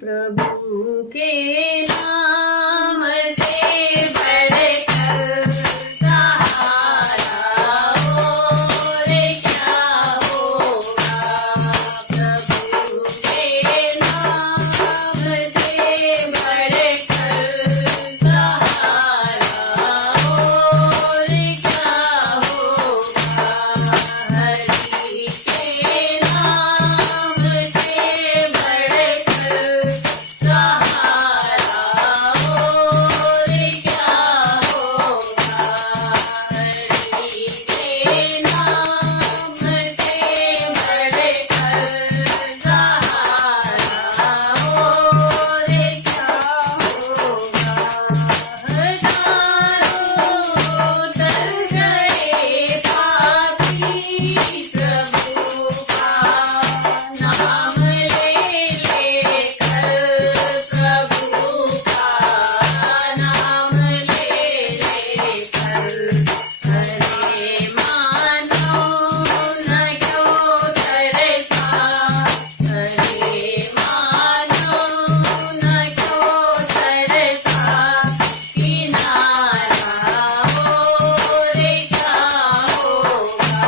प्रभु के नाम से बढ़कर सहारा और क्या होगा। प्रभु के नाम से बढ़कर सहारा और क्या होगा। हरि के नाम से बढ़कर सहारा और क्या होगा। हरि के नाम से बढ़कर सहारा और क्या होगा। हजारों तर गए पापी प्रभु का नाम ले लेकर, प्रभु का नाम ले लेकर। हरे मानव न क्यों तरसा, हरे मानव न क्यों तरसा। किनारा और क्या होगा।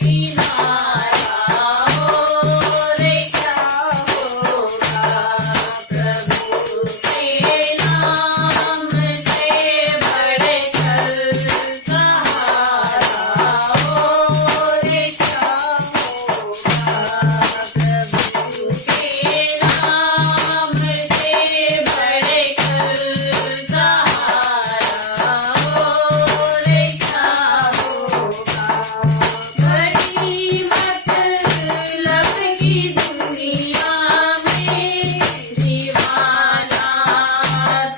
किनारा और क्या होगा। प्रभु के नाम से बढ़कर सहारा और क्या होगा। प्रभु के नाम से बढ़कर सहारा और क्या होगा। बड़ी मतलब की दुनिया में दीवाना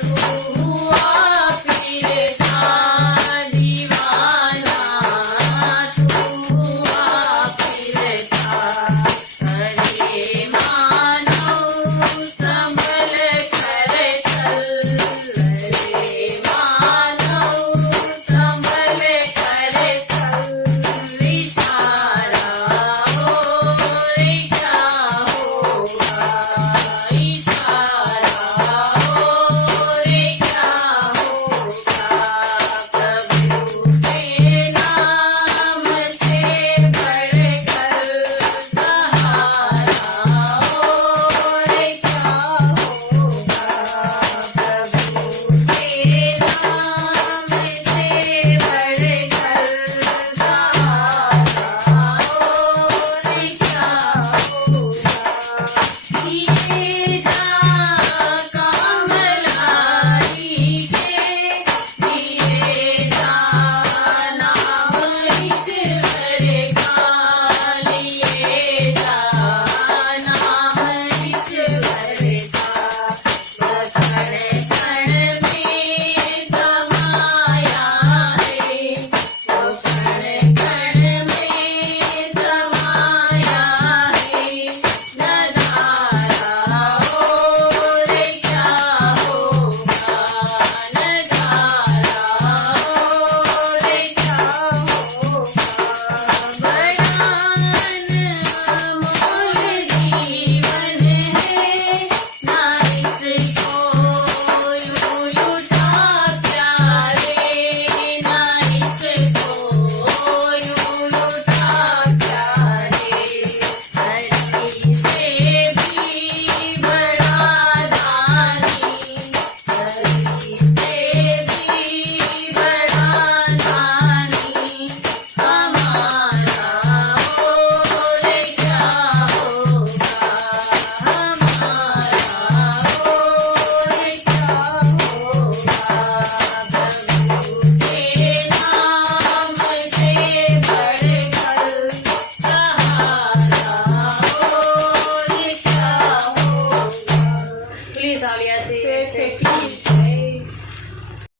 तू हुआ फिरता, दीवाना तू हुआ फिरता। हरे मानव संभल कर चल, हरे मानव संभल कर चल। इशारा और क्या होगा। इशारा और क्या होगा। प्रभु के नाम से बढ़कर सहारा और क्या होगा। प्रभु के नाम से बढ़कर सहारा और क्या होगा। ये जा